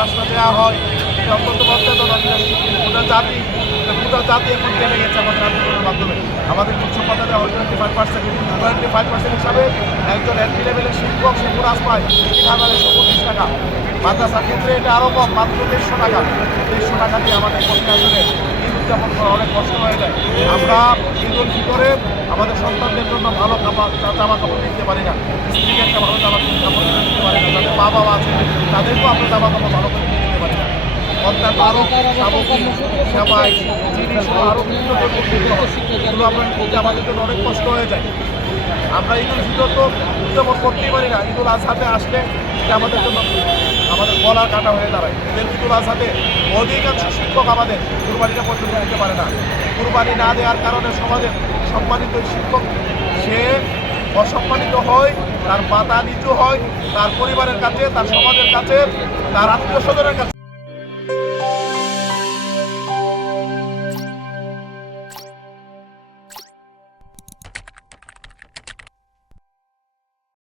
রাস্তা দেওয়া হয় অত্যন্ত গোটা জাতি গোটা জাতি এখন জেনে গেছে আমাদের আন্দোলনের মাধ্যমে আমাদের উচ্চ পাতা দেওয়া হয় twenty five percent twenty five percent হিসাবে একজন এন্ট্রি লেভেলের শিক্ষক সে বোনাস পায়। তিন হাজার একশো পঁচিশ টাকা। মাদ্রাসার ক্ষেত্রে এটা আরও কম, মাত্র দেড়শো টাকা। দেড়শো টাকা দিয়ে আমাদের পক্ষে আসলে উদযাপন করা অনেক কষ্ট হয়ে যায়। আমরা ঈদুল ফিতরে আমাদের সন্তানদের জন্য ভালো খাবার জামা কাপড় দিতে পারি না। স্ত্রীকে একটা ভালো জামা কাপড় দিতে পারি না। যাদের মা বাবা আছে তাদেরকেও আমরা জামা কাপড় ভালো করে দিতে পারি না। অর্থাৎ আরও সামগ্রী সেবাই জিনিস আরও বিভিন্ন এগুলো আমরা নিতে আমাদের জন্য অনেক কষ্ট হয়ে যায়। আমরা ঈদুল ফিতর তো উদযাপন করতেই পারি না। ঈদুল আজহাতে আসলে আমাদের জন্য আমাদের গলা কাটা হয়ে দাঁড়ায়। ঈদের ঈদুল আজহাতে অধিকাংশ শিক্ষক আমাদের কুরবানিটা পর্যন্ত দিতে পারে না। কুরবানি না দেওয়ার কারণে সমাজের সম্মানিত শিক্ষক, সে অসম্মানিত হয়, তার মাথা নিচু হয়, তার পরিবারের কাছে, তার সমাজের কাছে, তার আত্মীয় স্বজনের কাছে।